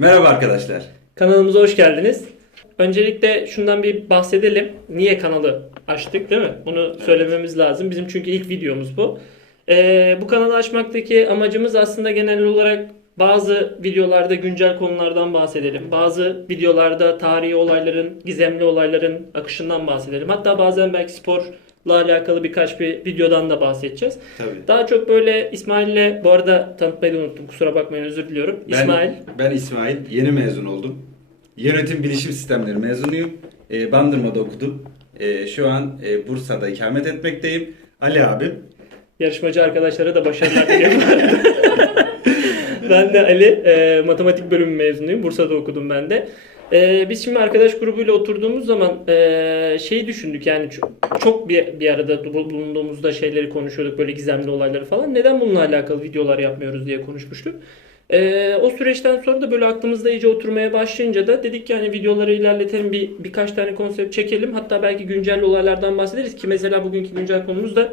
Merhaba arkadaşlar. Kanalımıza hoş geldiniz. Öncelikle şundan bir bahsedelim. Niye kanalı açtık değil mi? Bunu söylememiz lazım. Bizim çünkü ilk videomuz bu. Ee, bu kanalı açmaktaki amacımız aslında genel olarak bazı videolarda güncel konulardan bahsedelim. Bazı videolarda tarihi olayların, gizemli olayların akışından bahsedelim. Hatta bazen belki sporla alakalı birkaç bir videodan da bahsedeceğiz. Tabii. Daha çok böyle İsmail'le bu arada tanıtmayı da unuttum. Kusura bakmayın özür diliyorum. Ben, İsmail Ben İsmail. Yeni mezun oldum. Yönetim Bilişim Sistemleri mezunuyum. Ee, Bandırma'da okudum. Ee, şu an e, Bursa'da ikamet etmekteyim. Ali abim. Yarışmacı arkadaşlara da başarılar diliyorum. ben de Ali, e, matematik bölümü mezunuyum. Bursa'da okudum ben de. E, biz şimdi arkadaş grubuyla oturduğumuz zaman e, şeyi düşündük yani çok, çok bir, bir arada bulunduğumuzda şeyleri konuşuyorduk böyle gizemli olayları falan. Neden bununla alakalı videolar yapmıyoruz diye konuşmuştuk. E, o süreçten sonra da böyle aklımızda iyice oturmaya başlayınca da dedik ki hani videoları ilerletelim bir birkaç tane konsept çekelim. Hatta belki güncel olaylardan bahsederiz ki mesela bugünkü güncel konumuz da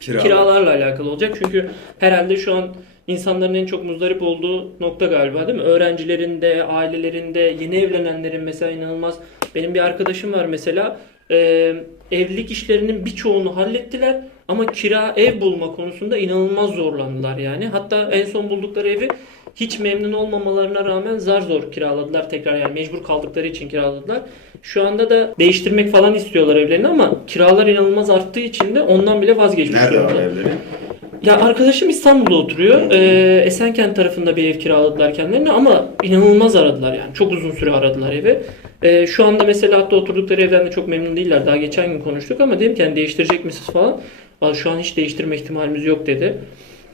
Kiralar. kiralarla alakalı olacak. Çünkü herhalde şu an insanların en çok muzdarip olduğu nokta galiba değil mi? Öğrencilerin de, ailelerin de, yeni evlenenlerin mesela inanılmaz. Benim bir arkadaşım var mesela. e, evlilik işlerinin birçoğunu hallettiler ama kira ev bulma konusunda inanılmaz zorlandılar yani. Hatta en son buldukları evi hiç memnun olmamalarına rağmen zar zor kiraladılar tekrar yani mecbur kaldıkları için kiraladılar. Şu anda da değiştirmek falan istiyorlar evlerini ama kiralar inanılmaz arttığı için de ondan bile vazgeçmiş Nerede var evleri? Ya arkadaşım İstanbul'da oturuyor. Ee, Esenkent tarafında bir ev kiraladılar kendilerine ama inanılmaz aradılar yani. Çok uzun süre aradılar evi. Ee, şu anda mesela hatta oturdukları evden de çok memnun değiller. Daha geçen gün konuştuk ama dedim ki hani değiştirecek misiniz falan. Aa, şu an hiç değiştirme ihtimalimiz yok dedi.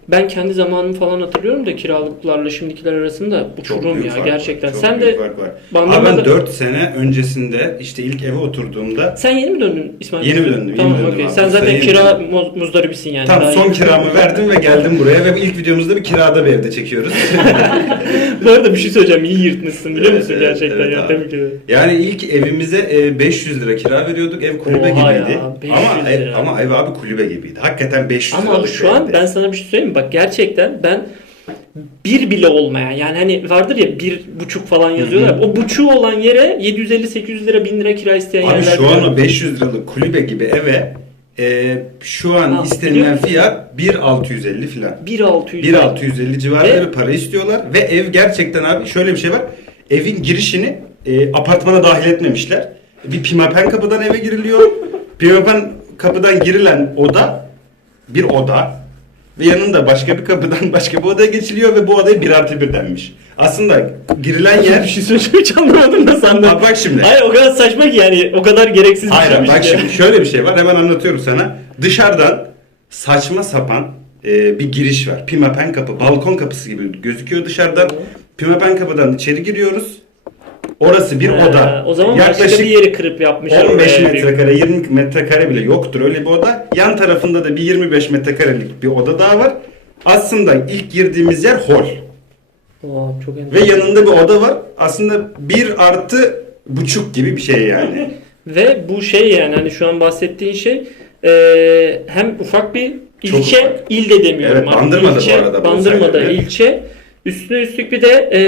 Ben kendi zamanımı falan hatırlıyorum da kiralıklarla şimdikiler arasında uçurum ya fark gerçekten. var. Çok Sen büyük de fark var. Abi ben 4 sene öncesinde işte ilk eve oturduğumda sen yeni mi döndün İsmail? Yeni mi döndüm, yeni Tamam döndüm okey. abi. Sen zaten yeni kira muz- muzdaribisin yani. tam Daha son iyi. kiramı verdim ve geldim buraya ve ilk videomuzda bir kirada bir evde çekiyoruz. Bu arada bir şey söyleyeceğim. İyi yırtmışsın biliyor Evet, musun evet, gerçekten evet ya. abi. Tebrik ederim. Yani ilk evimize e, 500 lira kira veriyorduk. Ev kulübe Oha ya, gibiydi. 500 ama ev, lira. ama ev abi kulübe gibiydi. Hakikaten 500 Ama liralık şu bir an evdi. ben sana bir şey söyleyeyim mi? Bak gerçekten ben bir bile olmayan yani hani vardır ya bir buçuk falan yazıyorlar. O buçuğu olan yere 750-800 lira 1000 lira kira isteyen Abi yerler şu an o 500 liralık kulübe gibi eve e, şu an Ha, istenilen fiyat 1650 filan. 1600 1650 civarında bir para istiyorlar ve ev gerçekten abi şöyle bir şey var. Evin girişini e, apartmana dahil etmemişler. Bir pimapen kapıdan eve giriliyor. pimapen kapıdan girilen oda bir oda ve yanında başka bir kapıdan başka bir odaya geçiliyor ve bu odaya bir artı bir denmiş. Aslında girilen bir yer... şey söyleyeceğim hiç anlamadım da sandım. Abi bak şimdi. Hayır o kadar saçma ki yani o kadar gereksiz bir Hayır şeymiş bak şimdi şöyle bir şey var hemen anlatıyorum sana. Dışarıdan saçma sapan e, bir giriş var. Pimapen kapı, balkon kapısı gibi gözüküyor dışarıdan. Pimapen kapıdan içeri giriyoruz. Orası bir Ha, oda. O zaman başka Yaklaşık bir yeri kırıp yapmışlar. 15 oraya. metrekare, 20 metrekare bile yoktur öyle bir oda. Yan tarafında da bir 25 metrekarelik bir oda daha var. Aslında ilk girdiğimiz yer hol. Oo, çok Ve enteresan. yanında bir oda var. Aslında bir artı buçuk gibi bir şey yani. Ve bu şey yani hani şu an bahsettiğin şey e, hem ufak bir Çok ilçe, ufak. il de demiyorum. Evet, artık. Bandırma'da bu İlçe, arada bu Bandırma'da sayede. ilçe. Üstüne üstlük bir de e,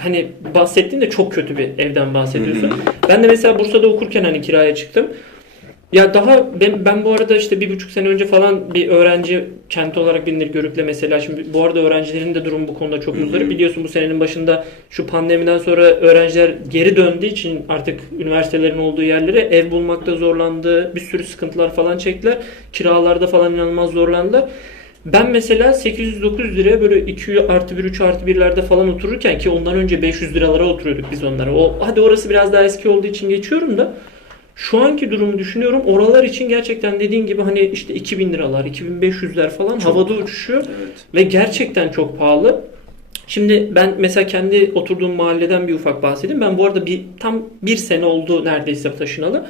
hani bahsettiğin de çok kötü bir evden bahsediyorsun. Ben de mesela Bursa'da okurken hani kiraya çıktım. Ya daha ben, ben bu arada işte bir buçuk sene önce falan bir öğrenci kenti olarak bilinir Görük'le mesela. Şimdi bu arada öğrencilerin de durumu bu konuda çok muzdarip. Biliyorsun bu senenin başında şu pandemiden sonra öğrenciler geri döndüğü için artık üniversitelerin olduğu yerlere ev bulmakta zorlandı. Bir sürü sıkıntılar falan çektiler. Kiralarda falan inanılmaz zorlandılar. Ben mesela 800-900 liraya böyle 2 artı 1, 3 artı 1'lerde falan otururken ki ondan önce 500 liralara oturuyorduk biz onlara. O, hadi orası biraz daha eski olduğu için geçiyorum da şu anki durumu düşünüyorum. Oralar için gerçekten dediğin gibi hani işte 2000 liralar, 2500'ler falan Çok. havada uçuşuyor evet. ve gerçekten çok pahalı. Şimdi ben mesela kendi oturduğum mahalleden bir ufak bahsedeyim. Ben bu arada bir tam bir sene oldu neredeyse taşınalı.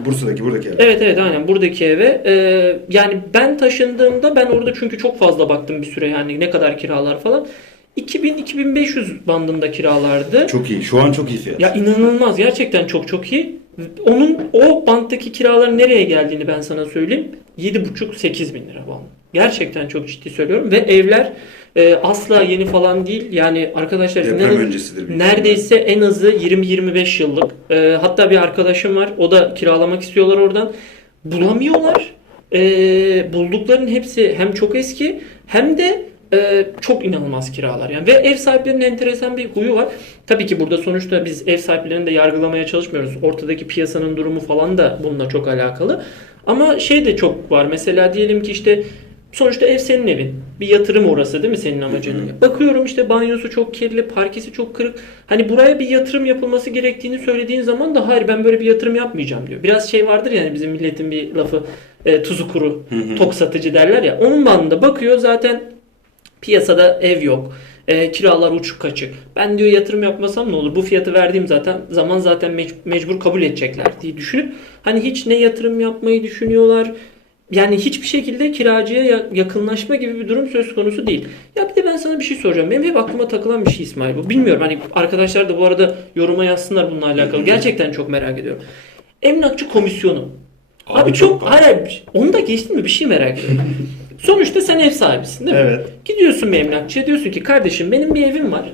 Bu Bursa'daki buradaki ev. Evet evet aynen buradaki eve. Ee, yani ben taşındığımda ben orada çünkü çok fazla baktım bir süre yani ne kadar kiralar falan. 2000-2500 bandında kiralardı. Çok iyi. Şu an çok iyi fiyat. Ya inanılmaz gerçekten çok çok iyi. Onun o banttaki kiraların nereye geldiğini ben sana söyleyeyim. 7,5-8 bin lira band. Gerçekten çok ciddi söylüyorum ve evler e, asla yeni falan değil. Yani arkadaşlar Deprem inanın öncesidir. büyük neredeyse en azı 20-25 yıllık. E, hatta bir arkadaşım var. O da kiralamak istiyorlar oradan. Bulamıyorlar. E, bulduklarının hepsi hem çok eski hem de e, çok inanılmaz kiralar. Yani ve ev sahiplerinin enteresan bir huyu var. Tabii ki burada sonuçta biz ev sahiplerini de yargılamaya çalışmıyoruz. Ortadaki piyasanın durumu falan da bununla çok alakalı. Ama şey de çok var. Mesela diyelim ki işte sonuçta ev senin evin. Bir yatırım orası değil mi senin amacın? Hı hı. Bakıyorum işte banyosu çok kirli, parkesi çok kırık. Hani buraya bir yatırım yapılması gerektiğini söylediğin zaman da hayır ben böyle bir yatırım yapmayacağım diyor. Biraz şey vardır yani bizim milletin bir lafı e, tuzu kuru, Hı hı. tok satıcı derler ya. Onun bandında bakıyor zaten piyasada ev yok. E, kiralar uçuk kaçık. Ben diyor yatırım yapmasam ne olur? Bu fiyatı verdiğim zaten zaman zaten mec- mecbur kabul edecekler diye düşünüp hani hiç ne yatırım yapmayı düşünüyorlar. Yani hiçbir şekilde kiracıya ya- yakınlaşma gibi bir durum söz konusu değil. Ya bir de ben sana bir şey soracağım. Benim hep aklıma takılan bir şey İsmail bu. Bilmiyorum hani arkadaşlar da bu arada yoruma yazsınlar bununla alakalı. Gerçekten çok merak ediyorum. Emlakçı komisyonu. Abi, Abi çok, çok hayır, hayır, onu da geçtin mi bir şey merak ediyorum. Sonuçta sen ev sahibisin değil mi? Evet. Gidiyorsun bir emlakçıya diyorsun ki kardeşim benim bir evim var.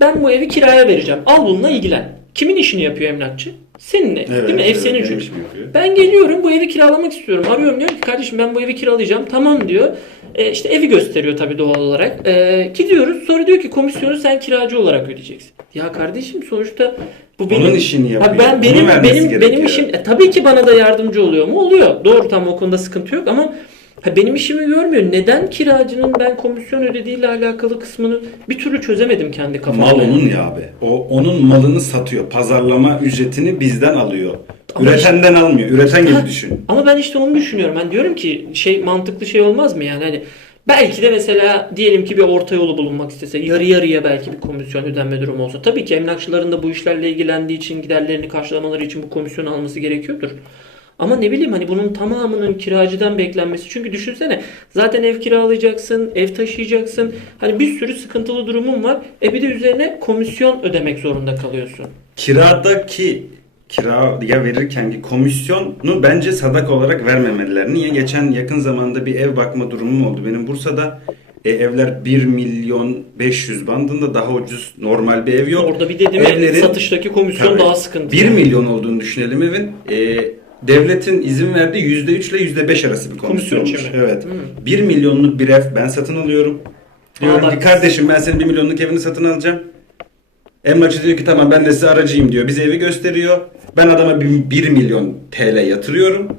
Ben bu evi kiraya vereceğim. Al bununla ilgilen. Kimin işini yapıyor emlakçı? Senin ev. Evet, değil mi? Ev senin benim çünkü. Ben geliyorum bu evi kiralamak istiyorum. Arıyorum diyor ki kardeşim ben bu evi kiralayacağım. Tamam diyor. E, işte evi gösteriyor tabii doğal olarak. E, gidiyoruz sonra diyor ki komisyonu sen kiracı olarak ödeyeceksin. Ya kardeşim sonuçta bu benim Onun işini yapıyor. Ha ben benim vermesi benim gerekiyor. benim işim e, tabii ki bana da yardımcı oluyor mu? Oluyor. Doğru tam o konuda sıkıntı yok ama ha, benim işimi görmüyor. Neden kiracının ben komisyon ödediğiyle alakalı kısmını bir türlü çözemedim kendi kafamda. Mal onun ya abi. O onun malını satıyor. Pazarlama ücretini bizden alıyor. Ama Üretenden almıyor. Üreten gibi Ha, düşün. Ama ben işte onu düşünüyorum. Ben diyorum ki şey mantıklı şey olmaz mı yani hani belki de mesela diyelim ki bir orta yolu bulunmak istese yarı yarıya belki bir komisyon ödenme durumu olsa. Tabii ki emlakçıların da bu işlerle ilgilendiği için giderlerini karşılamaları için bu komisyon alması gerekiyordur. Ama ne bileyim hani bunun tamamının kiracıdan beklenmesi. Çünkü düşünsene zaten ev kiralayacaksın, ev taşıyacaksın. Hani bir sürü sıkıntılı durumun var. E bir de üzerine komisyon ödemek zorunda kalıyorsun. Kiradaki kiraya verirkenki komisyonu bence sadaka olarak vermemeliler. Niye? Geçen yakın zamanda bir ev bakma durumum oldu. Benim Bursa'da e, evler 1 milyon 500 bandında daha ucuz normal bir ev yok. Orada bir dedim Evlerin- satıştaki komisyon Tabii. daha sıkıntı. 1 milyon olduğunu düşünelim evin. E, devletin izin verdiği %3 ile %5 arası bir Komisyon komisyonmuş. için mi? Evet. Hmm. 1 milyonluk bir ev ben satın alıyorum. Diyorum ki bak. kardeşim ben senin 1 milyonluk evini satın alacağım. Emlakçı diyor ki tamam ben de size aracıyım diyor. Bize evi gösteriyor. Ben adama 1 milyon TL yatırıyorum.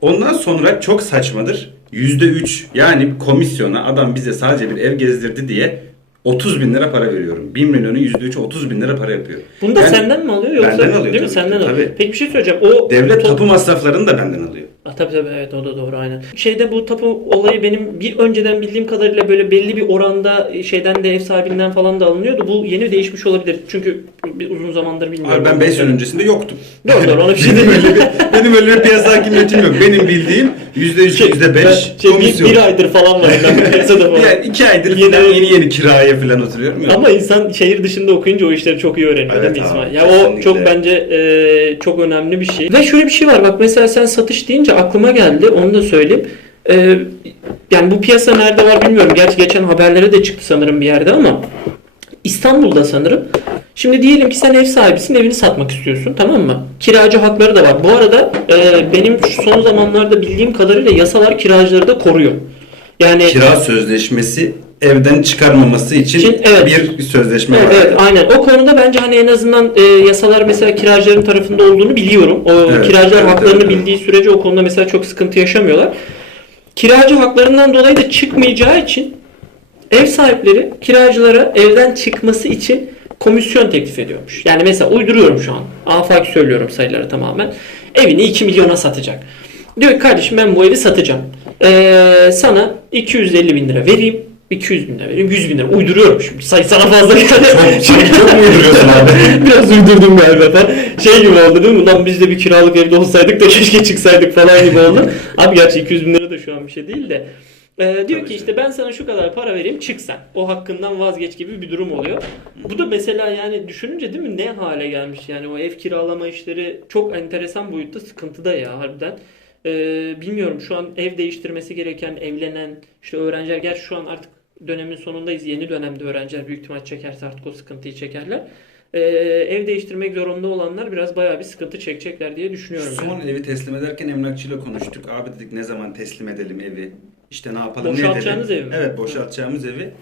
Ondan sonra çok saçmadır. %3 yani komisyona adam bize sadece bir ev gezdirdi diye 30 bin lira para veriyorum. 1 milyonun %3'ü 30 bin lira para yapıyor. Bunu da Yani senden mi alıyor yoksa Benden alıyor değil mi? tabii Senden ki, alıyor. tabii. Peki bir şey söyleyeceğim. O Devlet to- tapu masraflarını da benden alıyor. Ah, tabii tabii evet o da doğru aynen. Şeyde bu tapu olayı benim bir önceden bildiğim kadarıyla böyle belli bir oranda e, şeyden de ev sahibinden falan da alınıyordu. Bu yeni değişmiş olabilir. Çünkü uzun zamandır bilmiyorum. Abi ben 5 sene öncesinde yoktum. Doğru doğru ona bir şey benim, demiyorum. benim öyle bir piyasa hakimiyetim yok. Benim bildiğim %3, Şey, %5 şey, bir, komisyon. bir aydır falan var ben piyasada bu. Yani iki aydır Yeni- falan yeni yeni kiraya falan oturuyorum ya. Ama insan şehir dışında okuyunca o işleri çok iyi öğreniyor Evet değil mi İsmail? Ya o çok bence e, çok önemli bir şey. Ve şöyle bir şey var bak mesela sen satış deyince aklıma geldi onu da söyleyeyim. E, yani bu piyasa nerede var bilmiyorum. Gerçi geçen haberlere de çıktı sanırım bir yerde ama İstanbul'da sanırım. Şimdi diyelim ki sen ev sahibisin, evini satmak istiyorsun, tamam mı? Kiracı hakları da var. Bu arada e, benim son zamanlarda bildiğim kadarıyla yasalar kiracıları da koruyor. Yani Kira sözleşmesi evden çıkarmaması için Için, evet. bir sözleşme Evet, var. evet aynen. O konuda bence hani en azından e, yasalar mesela kiracıların tarafında olduğunu biliyorum. O Evet, kiracılar evet, haklarını evet. bildiği sürece o konuda mesela çok sıkıntı yaşamıyorlar. Kiracı haklarından dolayı da çıkmayacağı için ev sahipleri kiracılara evden çıkması için komisyon teklif ediyormuş. Yani mesela uyduruyorum şu an. Afaki söylüyorum sayıları tamamen. Evini 2 milyona satacak. Diyor ki kardeşim ben bu evi satacağım. Ee, sana 250 bin lira vereyim. 200 bin lira vereyim. 100 bin lira. Uyduruyorum şimdi. Sayı sana fazla geldi. Çok, çok mu uyduruyorsun abi? Biraz uydurdum galiba ben. Şey gibi oldu değil mi? Lan biz de bir kiralık evde olsaydık da keşke çıksaydık falan gibi oldu. Abi gerçi 200 bin lira da şu an bir şey değil de. Ee, diyor Tabii ki işte ben sana şu kadar para vereyim çık sen. O hakkından vazgeç gibi bir durum oluyor. Bu da mesela yani düşününce değil mi ne hale gelmiş yani o ev kiralama işleri çok enteresan boyutta sıkıntıda ya harbiden. Ee, bilmiyorum şu an ev değiştirmesi gereken, evlenen, işte öğrenciler, gerçi şu an artık dönemin sonundayız. Yeni dönemde öğrenciler büyük ihtimal çekerse artık o sıkıntıyı çekerler. Ee, ev değiştirmek zorunda olanlar biraz bayağı bir sıkıntı çekecekler diye düşünüyorum. Son yani. evi teslim ederken emlakçıyla konuştuk. Abi dedik ne zaman teslim edelim evi? İşte ne yapalım ne Boşaltacağınız edelim? evi mi? Evet boşaltacağımız evi.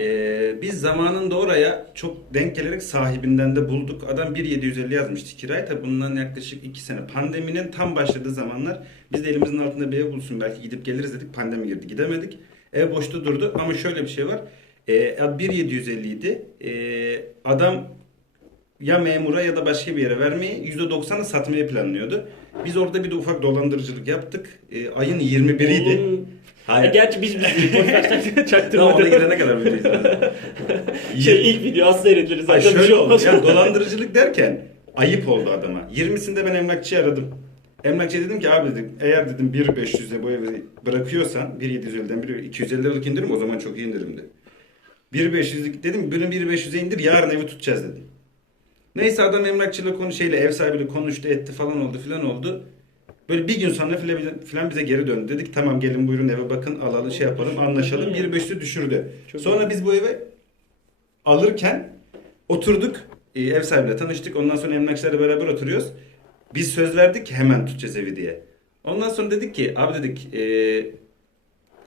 Ee, biz zamanında oraya çok denk gelerek sahibinden de bulduk. Adam 1.750 yazmıştı kirayı. Tabi bundan yaklaşık 2 sene. Pandeminin tam başladığı zamanlar biz de elimizin altında bir ev bulsun belki gidip geliriz dedik. Pandemi girdi gidemedik. Ev boşta durdu ama şöyle bir şey var. Ee, 1.750 idi. Ee, adam ya memura ya da başka bir yere vermeyi %90'ı satmayı planlıyordu. Biz orada bir de ufak dolandırıcılık yaptık. Ee, ayın 21'iydi. Oğlum, Hayır. E, gerçi biz Daha çaktırmadık. ona girene kadar böyleyiz. Şey ilk video az seyrediliriz Ay zaten bir şöyle şey oldu. Ya dolandırıcılık derken ayıp oldu adama. 20'sinde ben emlakçıyı aradım. Emlakçıya dedim ki abi dedim eğer dedim 1.500'e bu evi bırakıyorsan 1.750'den 1 250 liralık indirim o zaman çok iyi indirimdi. 1.500'lük dedim bunu 1.500'e indir yarın evi tutacağız dedim. Neyse adam emlakçıyla konu şeyle ev sahibiyle konuştu etti falan oldu filan oldu. Böyle bir gün sonra filan, filan bize geri döndü. Dedik tamam gelin buyurun eve bakın alalım şey yapalım anlaşalım. 1.500'ü düşürdü. Çok Sonra biz bu eve alırken oturduk. e, Ev sahibiyle tanıştık. Ondan sonra emlakçılarla beraber oturuyoruz. Biz söz verdik ki hemen tutacağız evi diye. Ondan sonra dedik ki abi dedik e,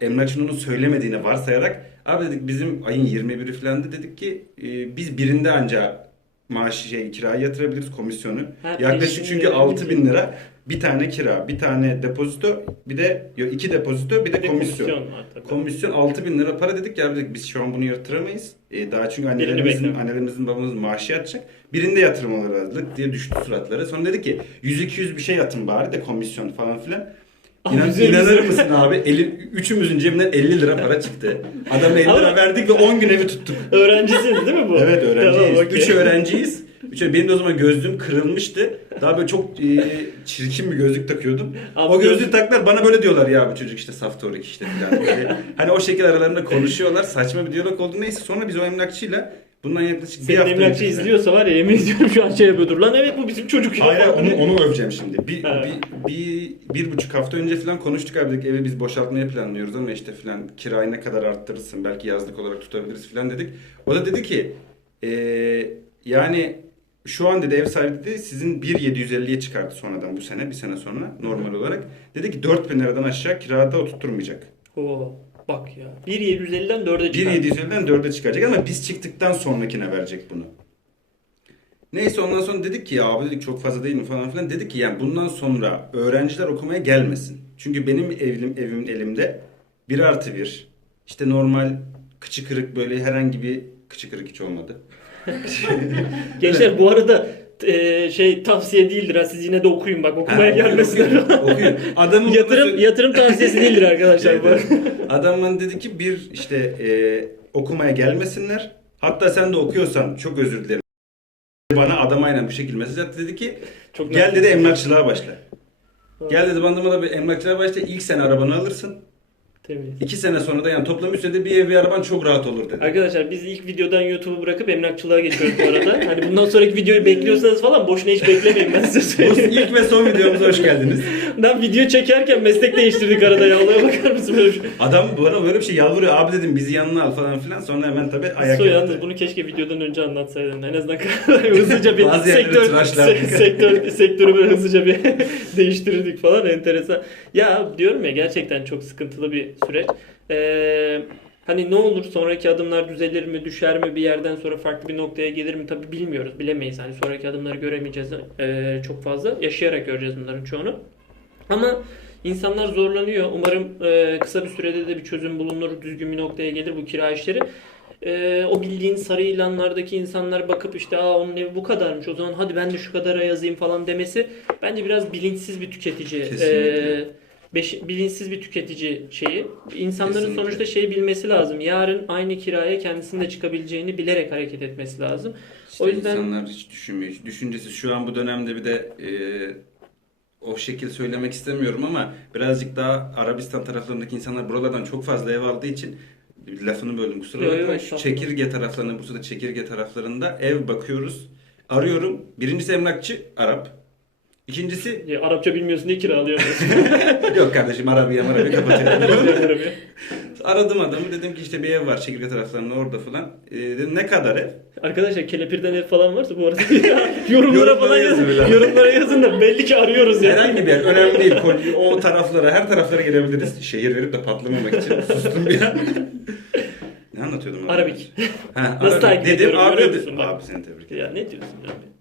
emlakçının onu söylemediğini varsayarak abi dedik bizim ayın 21'i falan da dedik ki e, biz birinde anca maaş şey kirayı yatırabiliriz komisyonu. Ha, Yaklaşık çünkü verelim 6000 diye. bin lira bir tane kira, bir tane depozito, bir de yok iki depozito, bir de Bir de komisyon. var tabii. Komisyon 6000 bin lira para dedik ya dedik biz şu an bunu yatıramayız. E, daha çünkü annelerimizin, annelerimizin babamızın maaşı yatacak. Birinde yatırmaları lazım diye düştü suratları. Sonra dedi ki 100-200 bir şey yatın bari de komisyon falan filan. İnan, inanır mısın abi? Eli, üçümüzün cebinden 50 lira para çıktı. Adama 50 Ama- lira verdik ve 10 gün evi tuttuk. Öğrencisiniz değil mi bu? Evet öğrenciyiz. Tamam, okey. Üç öğrenciyiz. Üç, benim de o zaman gözlüğüm kırılmıştı. Daha böyle çok e, çirkin bir gözlük takıyordum. O gözlüğü göz- taklar bana böyle diyorlar ya bu çocuk işte saf torik işte falan. Böyle, hani o şekilde aralarında konuşuyorlar. Saçma bir diyalog oldu. Neyse sonra biz o emlakçıyla bundan yaklaşık bir Senin hafta emlakçı önce- izliyorsa var ya emin ediyorum şu an şey yapıyordur. Lan evet bu bizim çocuk. ya. Hayır onu, onu öveceğim şimdi. Bir, Evet. bir, bir, bir buçuk hafta önce falan konuştuk abi dedik evi biz boşaltmayı planlıyoruz ama işte falan kirayı ne kadar arttırırsın belki yazlık olarak tutabiliriz falan dedik. O da dedi ki "Ee, yani şu an dedi ev sahibi dedi sizin 1.750'ye çıkardı sonradan bu sene bir sene sonra normal olarak. Dedi ki 4000 liradan aşağı kirada oturtturmayacak. Oo, bak ya. 1.750'den 4'e çıkar. 1.750'den 4'e çıkacak ama biz çıktıktan sonrakine verecek bunu. Neyse ondan sonra dedik ki ya abi dedik çok fazla değil mi falan filan. Dedik ki yani bundan sonra öğrenciler okumaya gelmesin. Çünkü benim evim, evimin elimde 1 artı 1. İşte normal kıçı kırık böyle herhangi bir kıçı kırık hiç olmadı. Gençler bu arada e, şey tavsiye değildir ha siz yine de okuyun bak okumaya Ha, gelmesinler. okuyun, okuyun. Adamın bana yatırım söyle- yatırım tavsiyesi değildir arkadaşlar bu. Adam bana dedi ki bir işte e, okumaya gelmesinler. Hatta sen de okuyorsan çok özür dilerim. Bana adam aynen bu şekilde mesaj attı dedi ki Çok gel dedi emlakçılığa başla. Gel dedi bana bana bir emlakçılığa başla ilk sene arabanı alırsın. Temiz. İki sene sonra da yani toplam üstünde bir ev bir araban çok rahat olur dedi. Arkadaşlar biz ilk videodan YouTube'u bırakıp emlakçılığa geçiyoruz bu arada. Hani bundan sonraki videoyu bekliyorsanız falan boşuna hiç beklemeyin ben size Bu söyleyeyim. ilk ve son videomuza hoş geldiniz. Ben video çekerken meslek değiştirdik arada ya. Olaya bakar mısın böyle bir şey? Adam bana böyle bir şey yalvarıyor. Abi dedim bizi yanına al falan filan. Sonra hemen tabii ayak So, yalnız yaptı. bunu keşke videodan önce anlatsaydın. En azından hızlıca bir Bazı yerleri sektör, tıraşlardık. se- sektör sektörü böyle hızlıca bir değiştirirdik falan enteresan. Ya diyorum ya gerçekten çok sıkıntılı bir süreç. Ee, hani ne olur sonraki adımlar düzelir mi düşer mi bir yerden sonra farklı bir noktaya gelir mi tabi bilmiyoruz bilemeyiz. Hani sonraki adımları göremeyeceğiz ee, çok fazla yaşayarak göreceğiz bunların çoğunu. Ama insanlar zorlanıyor. Umarım e, kısa bir sürede de bir çözüm bulunur, düzgün bir noktaya gelir bu kira işleri. E, o bildiğin sarı ilanlardaki insanlar bakıp işte Aa, onun evi bu kadarmış o zaman hadi ben de şu kadara yazayım falan demesi bence biraz bilinçsiz bir tüketici. Kesinlikle. e, beş- bilinçsiz bir tüketici şeyi. İnsanların Kesinlikle. sonuçta şeyi bilmesi lazım. Yarın aynı kiraya kendisinin de çıkabileceğini bilerek hareket etmesi lazım. İşte O yüzden- insanlar hiç düşünmüyor. Hiç Düşüncesiz şu an bu dönemde bir de e, o şekil söylemek istemiyorum ama birazcık daha Arabistan taraflarındaki insanlar buralardan çok fazla ev aldığı için lafını böldüm kusura bakma. Çekirge taraflarında, Bursa'da çekirge taraflarında ev bakıyoruz. Arıyorum. Birincisi emlakçı Arap. İkincisi Ya, Arapça bilmiyorsun diye kiralıyorsun. yok kardeşim Arabiya Arabiya kapatıyorum. Aradım adamı dedim ki işte bir ev var Çekirge taraflarında orada falan. Ee, dedim ne kadar ev? Arkadaşlar kelepirden ev falan varsa bu arada yorumlara Yorumlara falan yazın. Yorumlara yazın da belli ki arıyoruz yani. Herhangi bir yer önemli değil. Kol- O taraflara her taraflara gelebiliriz. Şehir verip de patlamamak için sustum bir an. ne anlatıyordum? abi? Arabik. Ha, Nasıl Arabik. takip Dedim ediyorum, abi görüyor dedi. musun bak? Abi seni tebrik ederim. Ya ne diyorsun abi?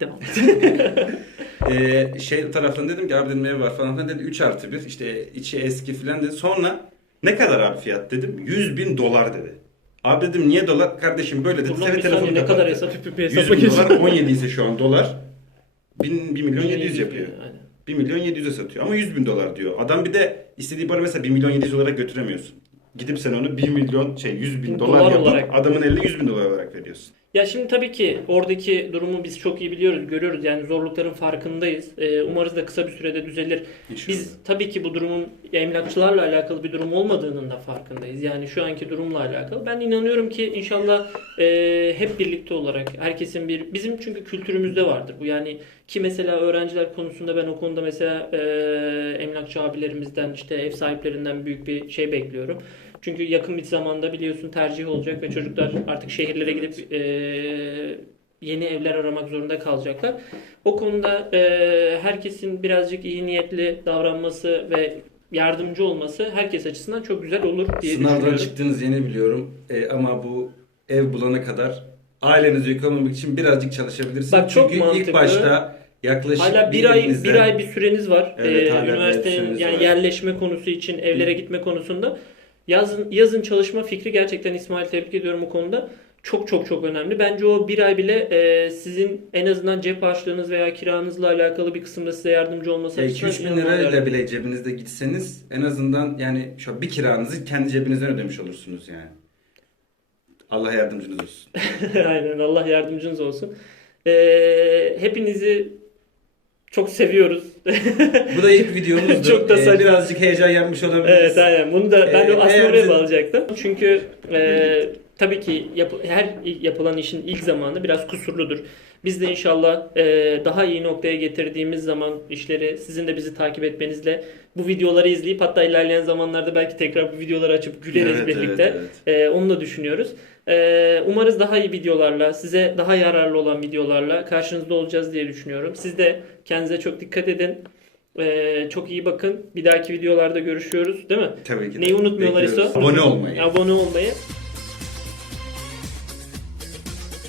Devam. Ee, şey taraftan dedim ki abi dedim ev var falan dedi 3 artı 1 işte içi eski filan dedi. Sonra ne kadar abi fiyat dedim 100 bin dolar dedi. Abi dedim niye dolar? Kardeşim böyle dedi. Bir telefonu ne kadar hesap yapıp bir 100 hesapla bin dolar geçiyor. 17 ise şu an dolar 1, 1 milyon 700 yapıyor. Aynen. 1 milyon 700'e satıyor ama 100 bin dolar diyor. Adam bir de istediği para mesela 1 milyon 700 olarak götüremiyorsun. Gidip sen onu 1 milyon şey 100 bin dolar, Dolar yapıp olarak. adamın eline 100 bin dolar olarak veriyorsun. Ya şimdi tabii ki oradaki durumu biz çok iyi biliyoruz, görüyoruz. Yani zorlukların farkındayız. Ee, umarız da kısa bir sürede düzelir. İnşallah. Biz tabii ki bu durumun emlakçılarla alakalı bir durum olmadığının da farkındayız. Yani şu anki durumla alakalı. Ben inanıyorum ki inşallah e, hep birlikte olarak herkesin bir bizim çünkü kültürümüzde vardır bu. Yani ki mesela öğrenciler konusunda ben o konuda mesela e, emlakçı abilerimizden işte ev sahiplerinden büyük bir şey bekliyorum. Çünkü yakın bir zamanda biliyorsun tercih olacak ve çocuklar artık şehirlere gidip e, yeni evler aramak zorunda kalacaklar. O konuda e, herkesin birazcık iyi niyetli davranması ve yardımcı olması herkes açısından çok güzel olur diye Sınavdan düşünüyorum. çıktığınız yeni biliyorum Ee, ama bu ev bulana kadar ailenizi yıkamamak için birazcık çalışabilirsiniz. Bak, çok Çünkü mantıklı. ilk başta yaklaşık Hala bir ay birbirinizden- bir ay bir süreniz var. Evet, Ee, hala bir ay üniversitenin yani var. yerleşme konusu için evlere gitme konusunda yazın yazın çalışma fikri gerçekten İsmail tebrik ediyorum bu konuda. Çok çok çok önemli. Bence o bir ay bile e, sizin en azından cep harçlığınız veya kiranızla alakalı bir kısımda size yardımcı olması Ya açısından 2-3 bin lirayla bile cebinizde gitseniz en azından yani şu bir kiranızı kendi cebinizden ödemiş olursunuz yani. Allah yardımcınız olsun. Aynen Allah yardımcınız olsun. Ee, hepinizi çok seviyoruz. Bu da ilk videomuzdu. Çok da Ee, birazcık heyecan yapmış olabiliriz. Evet aynen. Bunu da ben de Ee, aslında eğer oraya bağlayacaktım. Çünkü e, tabii ki yap- her yapılan işin ilk zamanı biraz kusurludur. Biz de inşallah e, daha iyi noktaya getirdiğimiz zaman işleri sizin de bizi takip etmenizle bu videoları izleyip hatta ilerleyen zamanlarda belki tekrar bu videoları açıp güleriz Evet, birlikte. evet, evet. E, onu da düşünüyoruz. E, umarız daha iyi videolarla, size daha yararlı olan videolarla karşınızda olacağız diye düşünüyorum. Siz de kendinize çok dikkat edin. E, çok iyi bakın. Bir dahaki videolarda görüşüyoruz değil mi? Tabii ki de. Neyi unutmuyorlar Bekliyoruz. İso? Abone olmayı. Abone olmayı.